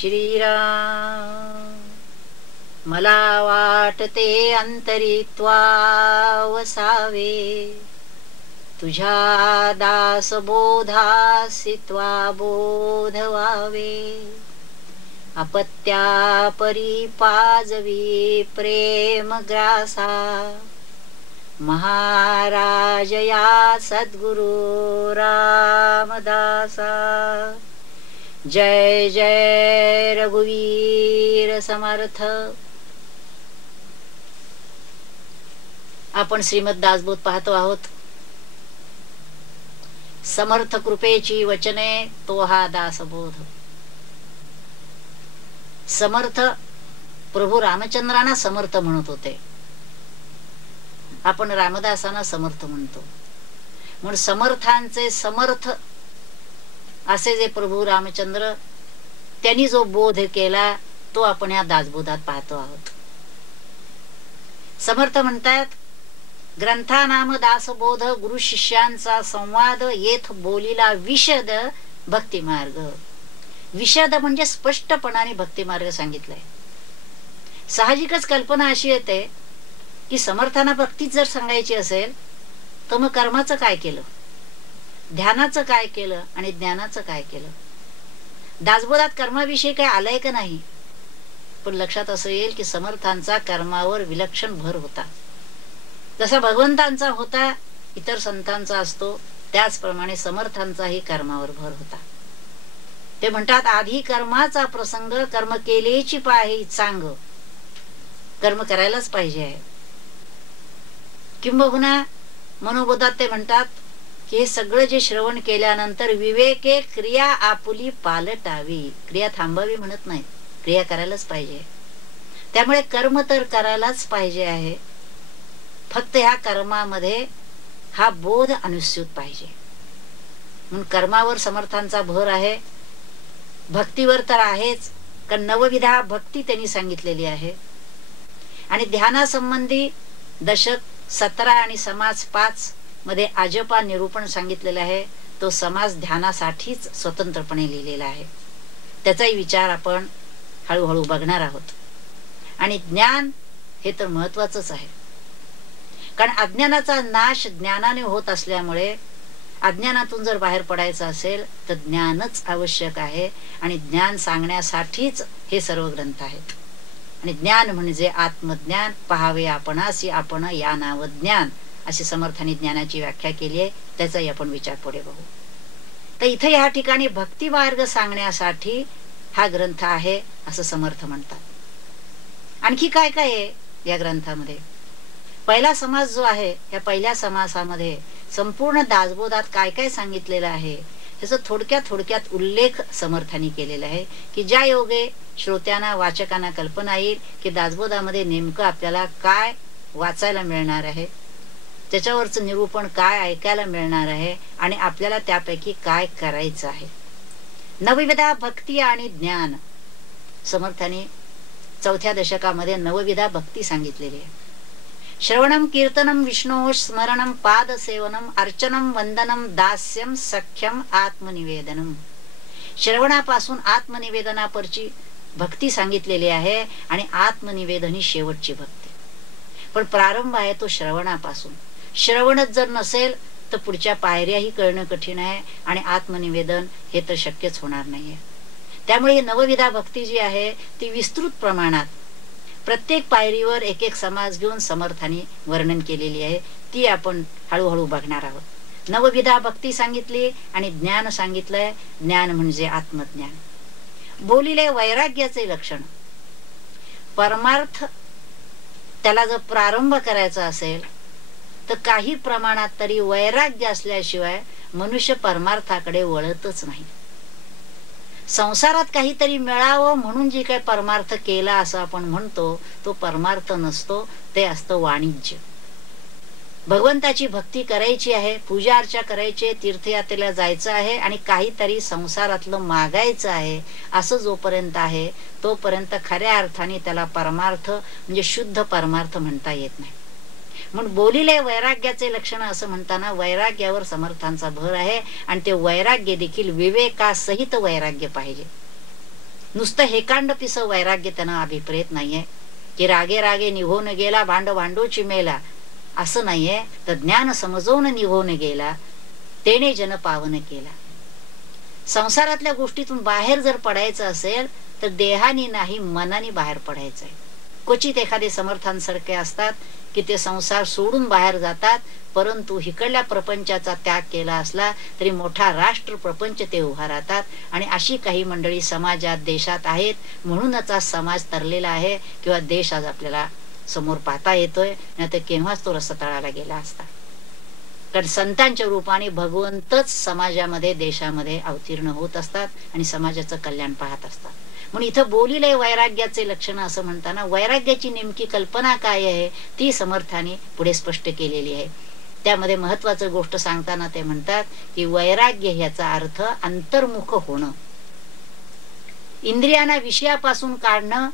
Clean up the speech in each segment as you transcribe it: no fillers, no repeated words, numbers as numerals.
श्रीराम. मला वाटते अंतरित्वा वसावे, तुझ्या दासबोधासित्वा बोध व्हावे. अपत्या परी पाजवी प्रेम ग्रासा, महाराज या सद्गुरु रामदासा. जय जय रघुवीर समर्थ. आपण श्रीमद दासबोध पाहतो आहोत. समर्थ कृपेची वचने तो हा दासबोध. समर्थ प्रभू रामचंद्रांना समर्थ म्हणत होते, आपण रामदासांना समर्थ म्हणतो. म्हणून समर्थांचे समर्थ असे जे प्रभू रामचंद्र त्यांनी जो बोध केला तो आपण या दासबोधात पाहतो आहोत. समर्थ म्हणतात, ग्रंथानाम दासबोध गुरु शिष्यांचा संवाद येथ बोलिला विशद भक्ती मार्ग. विशद म्हणजे स्पष्टपणाने भक्ती मार्ग सांगितलाय. साहजिकच कल्पना अशी येते की समर्थांना भक्तीच जर सांगायची असेल तर मग कर्माचं काय केलं, ध्यानाचं काय केलं आणि ज्ञानाचं काय केलं. दासबोधात कर्माविषयी काय आलंय का नाही, पण लक्षात असं येईल की समर्थांचा कर्मावर विलक्षण भर होता. जसा भगवंतांचा होता, इतर संतांचा असतो, त्याचप्रमाणे समर्थांचाही कर्मावर भर होता. ते म्हणतात, आधी कर्माचा प्रसंग कर्म केलेची पाहे चांग. कर्म करायलाच पाहिजे आहे. किंबहुना मनोबोधात ते म्हणतात की हे सगळं जे श्रवण केल्यानंतर विवेके क्रिया आपुली पालटावी. क्रिया थांबावी म्हणत नाही, क्रिया करायलाच पाहिजे. त्यामुळे कर्म तर करायलाच पाहिजे आहे. फक्त ह्या कर्मामध्ये हा बोध अनुस्यूत पाहिजे. म्हणून कर्मावर समर्थांचा भर आहे. भक्तीवर तर आहेच, कारण नवविधा भक्ती त्यांनी सांगितलेली आहे. आणि ध्यानासंबंधी दशक 17 आणि समाज 5 मध्ये आजपा निरूपण सांगितलेलं आहे. तो समाज ध्यानासाठीच स्वतंत्रपणे लिहिलेला आहे. त्याचाही विचार आपण हळूहळू बघणार आहोत. आणि ज्ञान हे तर महत्वाचंच आहे, कारण अज्ञानाचा नाश ज्ञानाने होत असल्यामुळे अज्ञानातून जर बाहेर पडायचं असेल तर ज्ञानच आवश्यक आहे. आणि ज्ञान सांगण्यासाठीच हे सर्व ग्रंथ आहेत. आणि ज्ञान म्हणजे आत्मज्ञान. पहावे आपणासी आपण या नाव ज्ञान, अशी समर्थांनी ज्ञानाची व्याख्या केली आहे. त्याचाही आपण विचार पुढे बघू. तर इथे या ठिकाणी भक्ती मार्ग सांगण्यासाठी हा ग्रंथ आहे असं समर्थ म्हणतात. आणखी काय काय आहे या ग्रंथामध्ये. पहिला समास जो आहे, या पहिल्या समासामध्ये संपूर्ण दासबोधात काय काय सांगितलेलं आहे त्याचा थोडक्यात उल्लेख समर्थांनी केलेला आहे, की ज्या योगे श्रोत्यांना वाचकांना कल्पना येईल की दासबोधामध्ये नेमकं आपल्याला काय वाचायला मिळणार आहे, त्याच्यावरचं निरूपण काय ऐकायला मिळणार आहे आणि आपल्याला त्यापैकी काय करायचं आहे. नवविधा भक्ती आणि ज्ञान. समर्थांनी 4थ्या दशकामध्ये नवविधा भक्ती सांगितलेली आहे. श्रवणम कीर्तनम विष्णो स्मरणम पादसेवनम अर्चनम वंदनम दास्यम सख्यम आत्मनिवेदनम. श्रवणापासून आत्मनिवेदनापरची भक्ती सांगितलेली आहे आणि आत्मनिवेदन ही शेवटची भक्ती. पण प्रारंभ आहे तो श्रवणापासून. श्रवणच जर नसेल तर पुढच्या पायऱ्याही कळणं कठीण आहे आणि आत्मनिवेदन हे तर शक्यच होणार नाहीये. त्यामुळे ही नवविधा भक्ती जी आहे ती विस्तृत प्रमाणात प्रत्येक पायरीवर एक एक समाज घेऊन समर्थांनी वर्णन केलेली आहे. ती आपण हळूहळू बघणार आहोत. नवविधा भक्ती सांगितली आणि ज्ञान सांगितलंय. ज्ञान म्हणजे आत्मज्ञान. बोलिले वैराग्याचे लक्षण. परमार्थ त्याला जर प्रारंभ करायचा असेल तर काही प्रमाणात तरी वैराग्य असल्याशिवाय मनुष्य परमार्थाकडे वळतच नाही. संसारात काहीतरी मिळावं म्हणून जी काही परमार्थ केला असं आपण म्हणतो तो परमार्थ नसतो, ते असतं वाणिज्य. भगवंताची भक्ती करायची आहे, पूजा अर्चा करायची, तीर्थयात्रेला जायचं आहे आणि काहीतरी संसारातलं मागायचं आहे, असं जोपर्यंत आहे तोपर्यंत खऱ्या अर्थाने त्याला परमार्थ म्हणजे शुद्ध परमार्थ म्हणता येत नाही. म्हणून बोलिले वैराग्याचे लक्षण असं म्हणताना वैराग्यावर समर्थांचा भर आहे. आणि ते वैराग्य देखील विवेकासहित वैराग्य पाहिजे. नुसतं हेकांड पिस वैराग्य त्यांना अभिप्रेत नाहीये की रागे रागे निघून गेला भांड भांडू चिमेला, असं नाहीये. तर ज्ञान समजवून निघून गेला तेने जन पावन केला. संसारातल्या गोष्टीतून बाहेर जर पडायचं असेल तर देहाने नाही मनाने बाहेर पडायचंय. क्वचित एखादे समर्थांसारखे असतात की ते संसार सोडून बाहेर जातात, परंतु हिकडल्या प्रपंचाचा त्याग केला असला तरी मोठा राष्ट्र प्रपंच ते उभा राहतात. आणि अशी काही मंडळी समाजात देशात आहेत, म्हणूनच आज समाज तरलेला आहे किंवा देश आज आपल्याला समोर पाहता येतोय, नाही तर केव्हाच तो रसतळाला गेला असता. कारण संतांच्या रूपाने भगवंतच समाजामध्ये देशामध्ये अवतीर्ण होत असतात आणि समाजाचं कल्याण पाहत असतात. म्हणून इथं बोलिलंय वैराग्याचे लक्षण असं म्हणताना वैराग्याची नेमकी कल्पना काय आहे ती समर्थाने पुढे स्पष्ट केलेली आहे. त्यामध्ये महत्वाचं गोष्ट सांगताना ते म्हणतात की वैराग्य ह्याचा अर्थ अंतर्मुख होणं, इंद्रियांना विषयापासून काढणं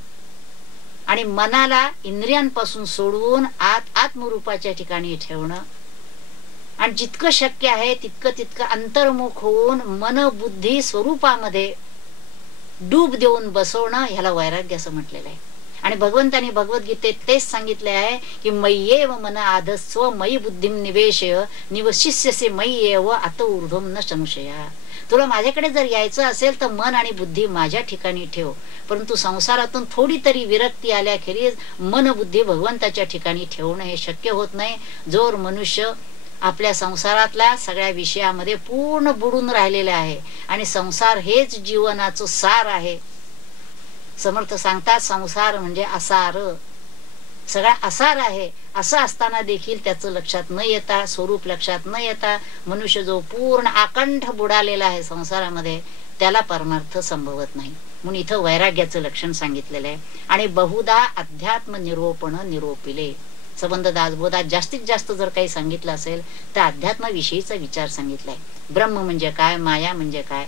आणि मनाला इंद्रियांपासून सोडवून आत्मरूपाच्या ठिकाणी ठेवणं, आणि जितकं शक्य आहे तितकं अंतर्मुख होऊन मन बुद्धी स्वरूपामध्ये डूब देऊन बसवणं, ह्याला वैराग्य असं म्हटलेलं आहे. आणि भगवंतानी भगवद्गीतेत तेच सांगितले आहे की मय्येव मन आधस्व मयी बुद्धिम निवेशय निवशिष्यसे मय्येव अत ऊर्ध्वं न संशया. तुला माझ्याकडे जर यायचं असेल तर मन आणि बुद्धी माझ्या ठिकाणी ठेव, परंतु संसारातून थोडी तरी विरक्ती आल्याखेरीज मन बुद्धी भगवंताच्या ठिकाणी ठेवणं हे शक्य होत नाही. जोर मनुष्य आपल्या संसारातल्या सगळ्या विषयामध्ये पूर्ण बुडून राहिलेले आहे आणि संसार हेच जीवनाचं सार आहे. समर्थ सांगतात संसार म्हणजे असार, सगळा असार आहे. असं असताना देखील त्याचं लक्षात न येता, स्वरूप लक्षात न येता मनुष्य जो पूर्ण आकंठ बुडालेला आहे संसारामध्ये, त्याला परमार्थ संभवत नाही. म्हणून इथं वैराग्याचं लक्षण सांगितलेलं आहे. आणि बहुधा अध्यात्म निरोपण निरोपिले, संबंध दासबोधात जास्तीत जास्त जर काही सांगितलं असेल तर अध्यात्माविषयीचा विचार सांगितलाय. ब्रह्म म्हणजे काय, माया म्हणजे काय,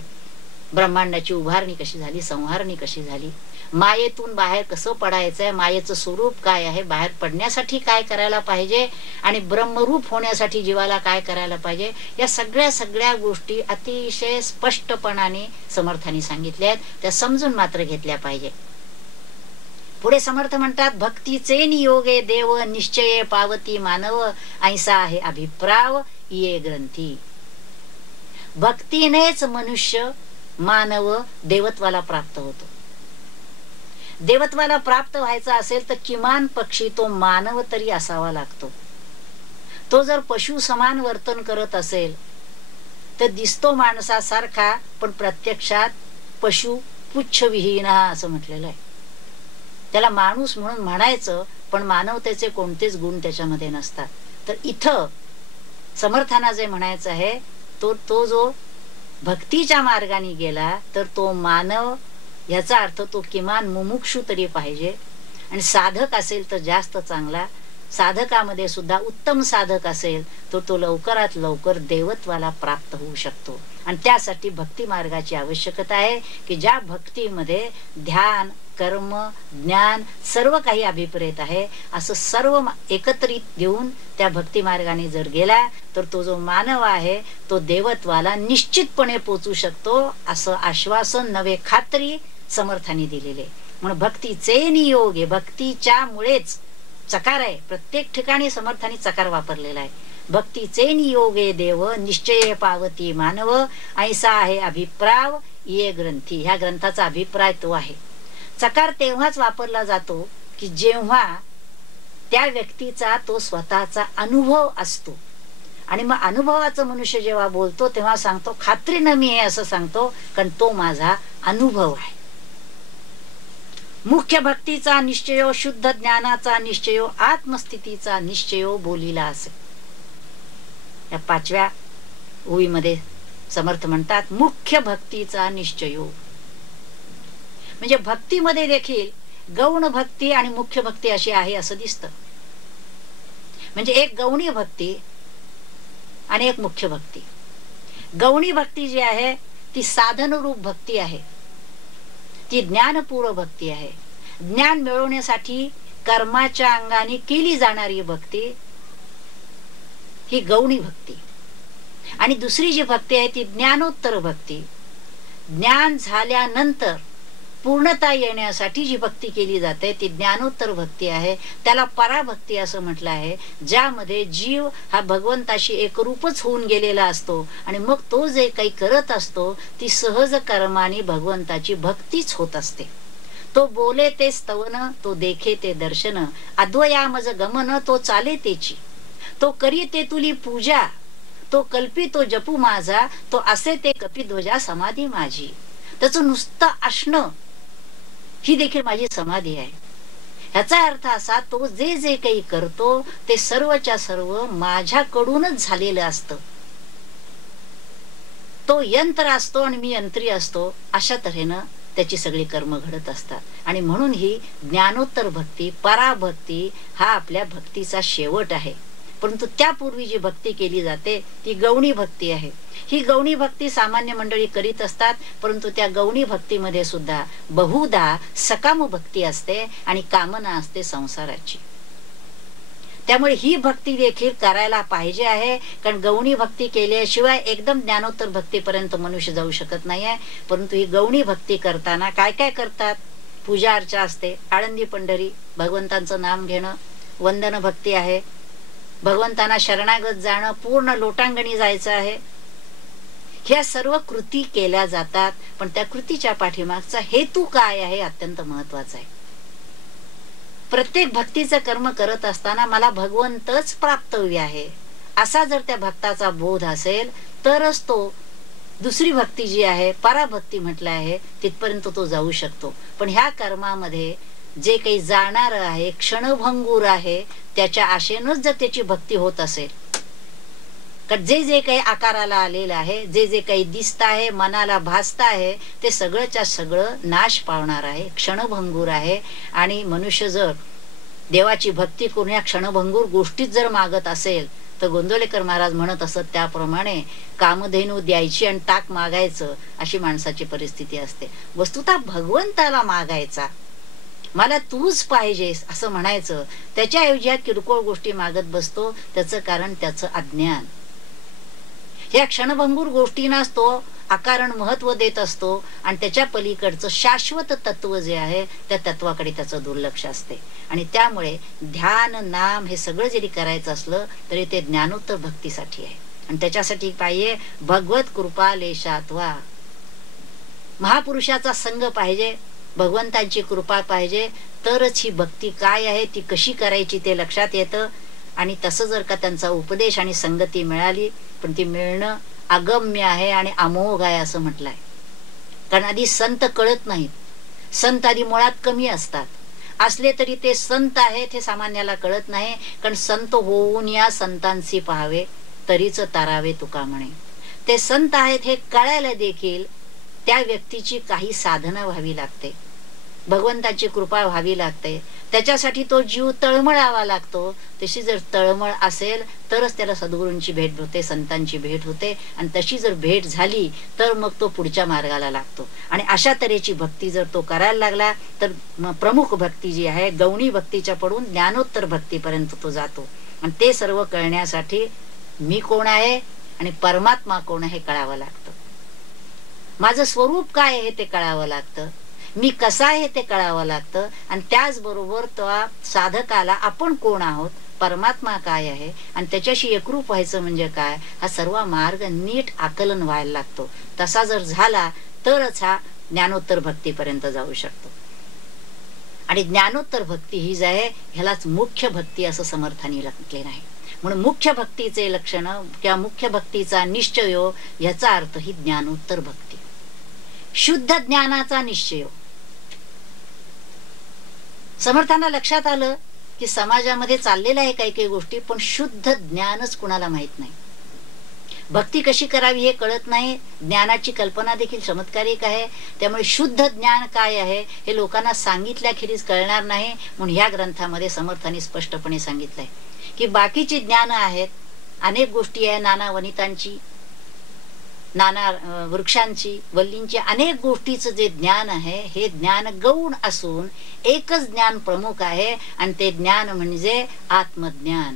ब्रह्मांडाची उभारणी कशी झाली, संहारणी कशी झाली, मायेतून बाहेर कसं पडायचंय, मायेचं स्वरूप काय आहे, बाहेर पडण्यासाठी काय करायला पाहिजे आणि ब्रह्मरूप होण्यासाठी जीवाला काय करायला पाहिजे, या सगळ्या गोष्टी अतिशय स्पष्टपणाने समर्थांनी सांगितल्या आहेत. त्या समजून मात्र घेतल्या पाहिजे. पुढे समर्थ म्हणतात भक्तीचे नियोगे देव निश्चये पावती मानव ऐसा आहे अभिप्राव ये ग्रंथी. भक्तीनेच मनुष्य मानव देवत्वाला प्राप्त होतो. देवत्वाला प्राप्त व्हायचा असेल तर किमान पक्षी तो मानव तरी असावा लागतो. तो जर पशु समान वर्तन करत असेल तर दिसतो माणसासारखा, पण प्रत्यक्षात पशु पुच्छविहीन असं म्हटलेलं आहे. त्याला माणूस म्हणून म्हणायचं, पण मानवतेचे कोणतेच गुण त्याच्यामध्ये नसतात. तर इथं समर्थांना जे म्हणायचं आहे तो जो भक्तीच्या मार्गाने गेला तर तो मानव, याचा अर्थ तो किमान मुमुक्षु तरी पाहिजे. आणि साधक असेल तर जास्त चांगला, साधकामध्ये सुद्धा उत्तम साधक असेल तर तो लवकरात लवकर देवत्वाला प्राप्त होऊ शकतो. आणि त्यासाठी भक्ती मार्गाची आवश्यकता आहे की ज्या भक्तीमध्ये ध्यान, कर्म, ज्ञान सर्व काही अभिप्रेत आहे, असं सर्व एकत्रित देऊन त्या भक्ती मार्गाने जर गेला तर तो जो मानव आहे तो देवत्वाला निश्चितपणे पोचू शकतो, असं आश्वासन नवे खात्री समर्थांनी दिलेले. म्हणून भक्तीचे नियोग आहे, भक्तीच्या मुळेच चकार आहे. प्रत्येक ठिकाणी समर्थांनी चकार वापरलेला आहे. भक्तीचे नियोगे देव निश्चय पावती मानव ऐसा आहे अभिप्राव ये ग्रंथी. ह्या ग्रंथाचा अभिप्राय तो आहे. चकार तेव्हाच वापरला जातो की जेव्हा त्या व्यक्तीचा तो स्वतःचा अनुभव असतो. आणि मग अनुभवाचं मनुष्य जेव्हा बोलतो तेव्हा सांगतो खात्रीनं मी हे असं सांगतो कारण तो माझा अनुभव आहे. मुख्य भक्तीचा निश्चयो, शुद्ध ज्ञानाचा निश्चयो, आत्मस्थितीचा निश्चयो बोलिला असे. या 5व्या ओळीमध्ये समर्थ म्हणतात मुख्य भक्तीचा निश्चयो. म्हणजे भक्तीमध्ये देखील गौण भक्ती आणि मुख्य भक्ती अशी आहे असं दिसतं. म्हणजे एक गौणी भक्ती आणि एक मुख्य भक्ती. गौणी भक्ती जी आहे ती साधन रूप भक्ती आहे, ती ज्ञानपूर्व भक्ती आहे. ज्ञान मिळवण्यासाठी कर्माच्या अंगाने केली जाणारी भक्ती ही गौणी भक्ती. आणि दुसरी जी भक्ती आहे ती ज्ञानोत्तर भक्ती. ज्ञान झाल्यानंतर पूर्णता येण्यासाठी जी भक्ती केली जाते ती ज्ञानोत्तर भक्ती आहे. त्याला पराभक्ती असं म्हटलं आहे, ज्यामध्ये जीव हा भगवंताशी एकरूपच होऊन गेलेला असतो आणि मग तो जे काही करत असतो ती सहज कर्माने भगवंताची भक्तीच होत असते. तो बोले ते स्तवन, तो देखे ते दर्शन, अद्वयामज गमन, तो चाले तेची, तो करी ते तुली पूजा, तो कल्पी तो जपू माझा, तो असे ते कपिध्वजा समाधी माझी. त्याचं नुसतं असणं ही देखील माझी समाधी आहे. ह्याचा अर्थ असा, तो जे जे काही करतो ते सर्वच्या सर्व माझ्याकडूनच झालेलं असतं. तो यंत्र असतो आणि मी यंत्री असतो, अशा तऱ्हेनं त्याची सगळी कर्म घडत असतात. आणि म्हणून ही ज्ञानोत्तर भक्ती, पराभक्ती हा आपल्या भक्तीचा शेवट आहे. परंतु त्यापूर्वी जी भक्ती केली जाते ती गौणी भक्ती आहे. ही गौणी भक्ती सामान्य मंडळी करीत असतात, परंतु त्या गौणी भक्तीमध्ये सुद्धा बहुधा सकाम भक्ती असते आणि कामना असते संसाराची. त्यामुळे ही भक्ती देखील करायला पाहिजे आहे, कारण गौणी भक्ती केल्याशिवाय एकदम ज्ञानोत्तर भक्तीपर्यंत मनुष्य जाऊ शकत नाही आहे. परंतु ही गौणी भक्ती करताना काय काय करतात? पूजा अर्चा असते, आळंदी पंढरी, भगवंतांचं नाम घेणं, वंदन भक्ती आहे, भगवंतांना शरणागत जाणं, पूर्ण लोटांगणी जायचं आहे. ह्या सर्व कृती केल्या जातात, पण त्या कृतीच्या पाठीमागचा हेतू काय आहे अत्यंत महत्वाचा आहे. प्रत्येक भक्तीचं कर्म करत असताना मला भगवंतच प्राप्तव्य आहे असा जर त्या भक्ताचा बोध असेल तरच तो दुसरी भक्ती जी आहे, पराभक्ती म्हटलं आहे, तिथपर्यंत तो जाऊ शकतो. पण ह्या कर्मामध्ये जे काही जाणार आहे, क्षणभंगूर आहे, त्याच्या आशेनच जर त्याची भक्ती होत असेल, तर जे जे काही आकाराला आलेलं आहे, जे जे काही दिसत आहे, मनाला भासत आहे, ते सगळंच्या सगळं नाश पावणार आहे, क्षणभंगूर आहे. आणि मनुष्य जर देवाची भक्ती करून या क्षणभंगूर गोष्टीत जर मागत असेल तर गोंदवलेकर महाराज म्हणत असत त्याप्रमाणे कामधेनू द्यायची आणि ताक मागायचं अशी माणसाची परिस्थिती असते. वस्तुतः भगवंताला मागायचा, मला तूच पाहिजेस असं म्हणायचं, त्याच्याऐवजी किरकोळ गोष्टी मागत बसतो. त्याचं कारण त्याचं अज्ञान. या क्षणभंगूर गोष्टींनाच तो अकारण महत्व देत असतो आणि त्याच्या पलीकडचं शाश्वत तत्व जे आहे त्या तत्वाकडे त्याचं दुर्लक्ष असते. आणि त्यामुळे ध्यान, नाम हे सगळं जरी करायचं असलं तरी ते ज्ञानोत्तर भक्तीसाठी आहे. आणि त्याच्यासाठी पाहिजे भगवत कृपा लेशात्वा, महापुरुषाचा संग पाहिजे, भगवंतांची कृपा पाहिजे, तरच ही भक्ती काय आहे, ती कशी करायची ते लक्षात येतं. आणि तसं जर का त्यांचा उपदेश आणि संगती मिळाली, पण ती मिळणं अगम्य आहे आणि अमोघ आहे असं म्हटलंय. कारण आधी संत कळत नाहीत, संत आधी मुळात कमी असतात, असले तरी ते संत आहेत हे सामान्याला कळत नाही. कारण संत होऊन या संतांशी पाहावे तरीच तारावे तुका म्हणे. ते संत आहेत हे कळायला देखील त्या व्यक्तीची काही साधना व्हावी लागते, भगवंताची कृपा व्हावी लागते, त्याच्यासाठी तो जीव तळमळावा लागतो. तशी जर तळमळ असेल तरच त्याला सद्गुरूंची भेट होते, संतांची भेट होते. आणि तशी जर भेट झाली तर मग तो पुढच्या मार्गाला लागतो. आणि अशा तऱ्हेची भक्ती जर तो करायला लागला तर प्रमुख भक्ती जी आहे गौणी भक्तीच्या पडून ज्ञानोत्तर भक्तीपर्यंत तो जातो. आणि ते सर्व कळण्यासाठी मी कोण आहे आणि परमात्मा कोण आहे हे कळावं लागतं, माझं स्वरूप काय आहे ते कळावं लागतं, मी कसा आहे ते कळावं लागतं. आणि त्याचबरोबर त्या साधकाला आपण कोण आहोत, परमात्मा काय आहे आणि त्याच्याशी एकरूप व्हायचं म्हणजे काय, हा सर्व मार्ग नीट आकलन व्हायला लागतो. तसा जर झाला तरच हा ज्ञानोत्तर भक्तीपर्यंत जाऊ शकतो. आणि ज्ञानोत्तर भक्ती ही जी आहे ह्यालाच मुख्य भक्ती असं समर्थांनी म्हटलेलं आहे. म्हणून मुख्य भक्तीचे लक्षण किंवा मुख्य भक्तीचा निश्चय याचा अर्थ ही ज्ञानोत्तर भक्ती, शुद्ध ज्ञानाचा निश्चय. समर्थांना लक्षात आलं की समाजामध्ये चाललेल्या आहे काही काही गोष्टी, पण शुद्ध ज्ञानच कुणाला माहित नाही. भक्ती कशी करावी हे कळत नाही, ज्ञानाची कल्पना देखील चमत्कारिक आहे. त्यामुळे शुद्ध ज्ञान काय आहे हे लोकांना सांगितल्याखेरीज कळणार नाही. म्हणून या ग्रंथामध्ये समर्थांनी स्पष्टपणे सांगितलंय की बाकीची ज्ञान आहेत, अनेक गोष्टी आहे, नाना वनितांची, नाना वृक्षांची, वल्लींची, अनेक गोष्टीचं जे ज्ञान आहे हे ज्ञान गौण असून एकच ज्ञान प्रमुख आहे आणि ते ज्ञान म्हणजे आत्मज्ञान.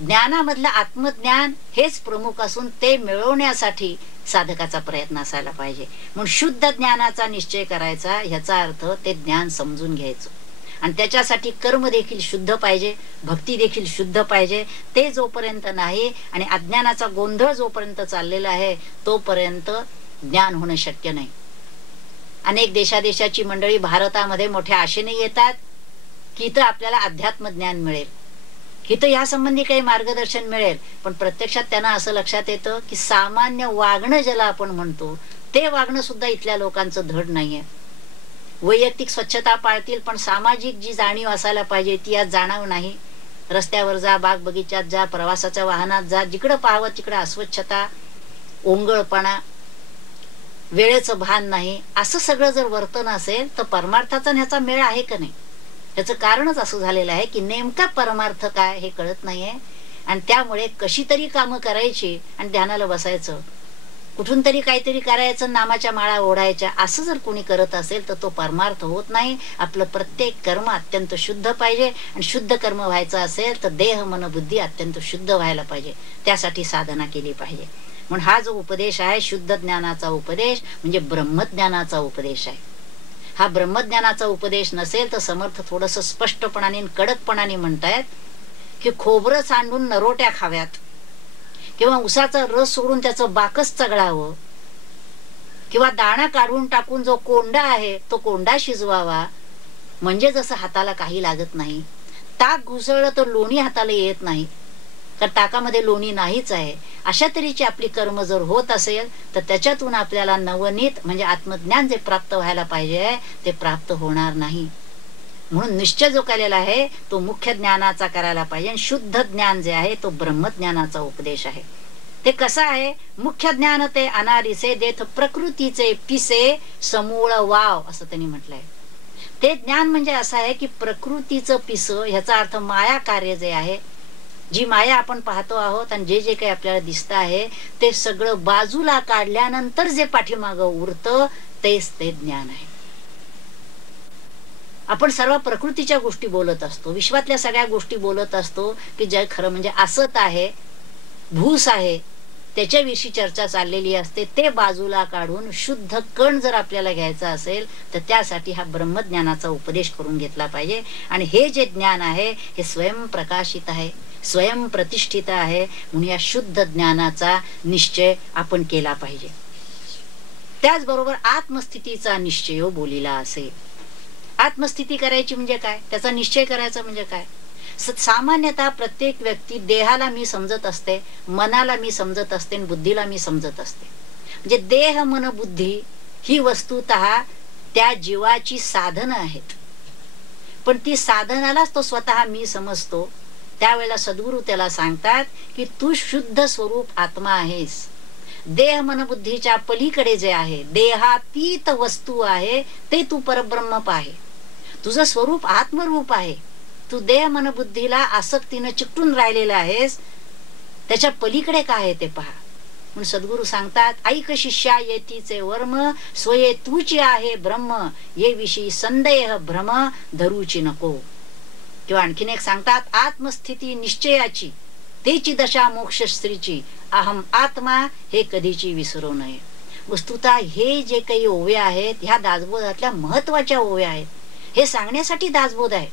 ज्ञानामधलं आत्मज्ञान हेच प्रमुख असून ते मिळवण्यासाठी साधकाचा प्रयत्न असायला पाहिजे. म्हणून शुद्ध ज्ञानाचा निश्चय करायचा, ह्याचा अर्थ ते ज्ञान समजून घ्यायचं. आणि त्याच्यासाठी कर्म देखील शुद्ध पाहिजे, भक्ती देखील शुद्ध पाहिजे. ते जोपर्यंत नाही आणि अज्ञानाचा गोंधळ जोपर्यंत चाललेला आहे तोपर्यंत ज्ञान होणं शक्य नाही. अनेक देशादेशाची मंडळी भारतामध्ये मोठ्या आशेने येतात की इथं आपल्याला अध्यात्म ज्ञान मिळेल, इथं या संबंधी काही मार्गदर्शन मिळेल. पण प्रत्यक्षात त्यांना असं लक्षात येतं की सामान्य वागणं ज्याला आपण म्हणतो ते वागणं सुद्धा इथल्या लोकांचं धड नाहीये. वैयक्तिक स्वच्छता पाळतील पण सामाजिक जी जाणीव असायला पाहिजे ती आज जाणव नाही. रस्त्यावर जा, बाग बगीच्यात जा, प्रवासाच्या वाहनात जा, जिकडं पाहावं तिकडं अस्वच्छता, ओंगळपणा, वेळेचं भान नाही, असं सगळं जर वर्तन असेल तर परमार्थाचा ह्याचा मेळ आहे का नाही. त्याचं कारणच असं झालेलं आहे की नेमका परमार्थ काय हे कळत नाहीये. आणि त्यामुळे कशी तरी कामं करायची आणि ध्यानाला बसायचं, कुठून तरी काहीतरी करायचं, नामाच्या माळा ओढायच्या, असं जर कोणी करत असेल तर तो परमार्थ होत नाही. आपलं प्रत्येक कर्म अत्यंत शुद्ध पाहिजे आणि शुद्ध कर्म व्हायचं असेल तर देह मन बुद्धी अत्यंत शुद्ध व्हायला पाहिजे. त्यासाठी साधना केली पाहिजे. म्हणून हा जो उपदेश आहे शुद्ध ज्ञानाचा उपदेश म्हणजे ब्रह्मज्ञानाचा उपदेश आहे. हा ब्रह्मज्ञानाचा उपदेश नसेल तर समर्थ थोडस स्पष्टपणाने कडकपणाने म्हणतायत की खोबरं सांडून नरोट्या खाव्यात किंवा उसाचा रस सोडून त्याचं बाकस चगळावं किंवा दाणा काढून टाकून जो कोंडा आहे तो कोंडा शिजवावा, म्हणजे जसं हाताला काही लागत नाही. ताक घुसळलं तर लोणी हाताला येत नाही, तर ताकामध्ये लोणी नाहीच आहे. अशा तऱ्हेची आपली कर्म जर होत असेल तर त्याच्यातून आपल्याला नवनीत म्हणजे आत्मज्ञान जे प्राप्त व्हायला पाहिजे ते प्राप्त होणार नाही. म्हणून निश्चय जो केलेला आहे तो मुख्य ज्ञानाचा करायला पाहिजे. आणि शुद्ध ज्ञान जे आहे तो ब्रह्मज्ञानाचा उपदेश आहे. ते कसं आहे, मुख्य ज्ञान ते अनारिसे देथ प्रकृतीचे पिसे समूळ वाव असं त्यांनी म्हटलंय. ते ज्ञान म्हणजे असं आहे की प्रकृतीचं पिस, ह्याचा अर्थ माया कार्य जे आहे, जी माया आपण पाहतो आहोत आणि जे जे काही आपल्याला दिसत आहे ते सगळं बाजूला काढल्यानंतर जे पाठीमागं उरतं तेच ते ज्ञान आहे. आपण सर्व प्रकृतीच्या गोष्टी बोलत असतो, विश्वातल्या सगळ्या गोष्टी बोलत असतो की जे खरं म्हणजे असत आहे, भूस आहे, त्याच्याविषयी चर्चा चाललेली असते. ते बाजूला काढून शुद्ध कण जर आपल्याला घ्यायचा असेल तर त्यासाठी हा ब्रह्मज्ञानाचा उपदेश करून घेतला पाहिजे. आणि हे जे ज्ञान आहे हे स्वयंप्रकाशित आहे, स्वयंप्रतिष्ठित आहे. म्हणून या शुद्ध ज्ञानाचा निश्चय आपण केला पाहिजे. त्याचबरोबर आत्मस्थितीचा निश्चय बोलीला असेल. आत्मस्थिती करायची म्हणजे काय, त्याचा निश्चय करायचा म्हणजे काय. सामान्यतः प्रत्येक व्यक्ती देहाला मी समजत असते, मनाला मी समजत असते आणि बुद्धीला मी समजत असते. म्हणजे देह मन बुद्धी ही वस्तुतः त्या जीवाची साधनं आहेत. पण ती साधनालाच तो स्वतः मी समजतो. त्यावेळेला सद्गुरु त्याला सांगतात की तू शुद्ध स्वरूप आत्मा आहेस. देह मन बुद्धीच्या पलीकडे जे आहे, देहातीत वस्तू आहे, ते तू परब्रह्म पाहे. तुझं स्वरूप आत्मरूप आहे. तू देह मन बुद्धीला आसक्तीनं चिकटून राहिलेला आहेस, त्याच्या पलीकडे काय आहे ते पहा. म्हणून सद्गुरु सांगतात, ऐक शिष्या येतीचे वर्म स्वये तूची आहे ब्रह्म, ये विषयी संदेह भ्रम धरूची नको. किंवा आणखीन एक सांगतात, आत्मस्थिती निश्चयाची तेची दशा मोक्ष स्त्रीची, अहम आत्मा हे कधीची विसरू नये. वस्तुतः हे जे काही ओव्या आहेत ह्या दासबोधातल्या महत्वाच्या ओव्या आहेत. हे सांगण्यासाठी दासबोध आहे,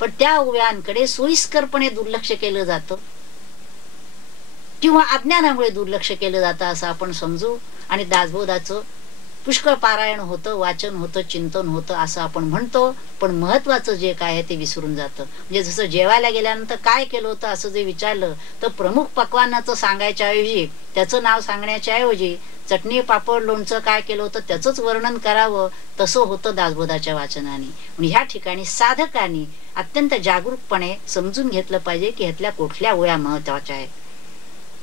पण त्या ओव्यांकडे सोयीस्करपणे दुर्लक्ष केलं जातं किंवा अज्ञानामुळे दुर्लक्ष केलं जातं असं आपण समजू. आणि दासबोधाचं पुष्कळ पारायण होतं, वाचन होतं, चिंतन होतं असं आपण म्हणतो, पण महत्वाचं जे काय आहे ते विसरून जातं. म्हणजे जसं जेवायला गेल्यानंतर काय केलं होतं असं जे विचारलं तर प्रमुख पक्वानाचं सांगायच्या ऐवजी, त्याचं नाव सांगण्याच्या ऐवजी चटणी पापड लोणचं काय केलं होतं त्याचंच वर्णन करावं, तसं होतं दासबोधाच्या वाचनाने. म्हणून ह्या ठिकाणी साधकांनी अत्यंत जागरूकपणे समजून घेतलं पाहिजे की ह्यातल्या कुठल्या ओळ्या महत्वाच्या आहेत.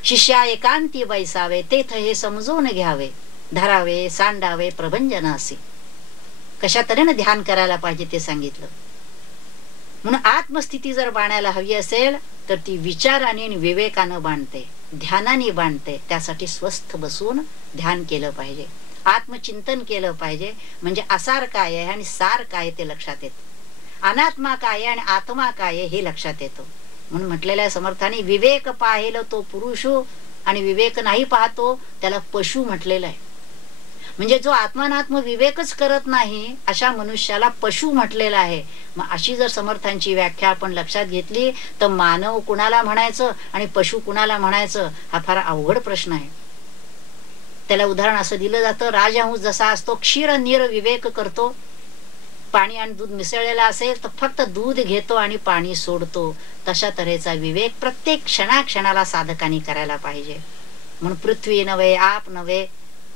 शिष्या एकांती बैसावे तेथ हे समजून घ्यावे, धरावे सांडावे प्रभंजनासी. कशा तऱ्हेने ध्यान करायला पाहिजे ते सांगितलं. म्हणून आत्मस्थिती जर बाणायला हवी असेल तर ती विचाराने आणि विवेकानं बांधते, ध्यानाने बांधते. त्यासाठी स्वस्थ बसून ध्यान केलं पाहिजे, आत्मचिंतन केलं पाहिजे. म्हणजे आसार काय आहे आणि सार काय ते लक्षात येतं, अनात्मा काय आणि आत्मा काय हे लक्षात येतं. म्हणून म्हटलेल्या समर्थाने, विवेक पाहेल तो पुरुषो आणि विवेक नाही पाहतो त्याला पशु म्हटलेलं आहे. म्हणजे जो आत्मानात्म विवेकच करत नाही अशा मनुष्याला पशु म्हटलेला आहे. मग अशी जर समर्थांची व्याख्या आपण लक्षात घेतली तर मानव कुणाला म्हणायचं आणि पशु कुणाला म्हणायचं हा फार अवघड प्रश्न आहे. त्याला उदाहरण असं दिलं जातं, राजहंस जसा असतो क्षीर नीर विवेक करतो, पाणी आणि दूध मिसळलेला असेल तर फक्त दूध घेतो आणि पाणी सोडतो, तशा तऱ्हेचा विवेक प्रत्येक क्षणाक्षणाला साधकांनी करायला पाहिजे. म्हणून पृथ्वी नव्हे, आप नव्हे,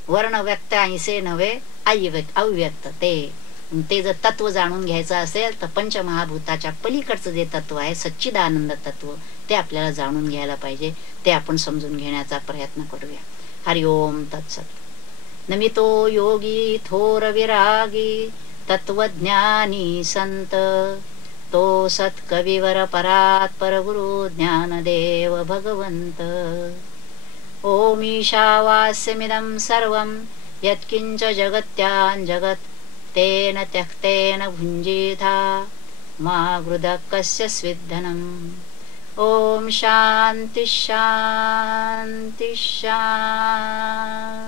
वर्ण व्यक्त ऐसे नव्हे, अव्यक्त ते जर तत्व जाणून घ्यायचं असेल तर पंचमहाभूताच्या पलीकडचं जे तत्व आहे सच्चिदानंद तत्व ते आपल्याला जाणून घ्यायला पाहिजे. ते आपण समजून घेण्याचा प्रयत्न करूया. हरि ओम तत्सत. नमितो योगी थोर विरागी तत्वज्ञानी संत, तो सत्कविवर परात परगुरु ज्ञानदेव भगवंत. ओम ईशावास्यमिदं सर्वं यत्किंच जगत्यां जगत् तेन त्यक्तेन भुञ्जीथा मा गृधः कस्य स्विद्धनम्. ओम शांति शांति शांति.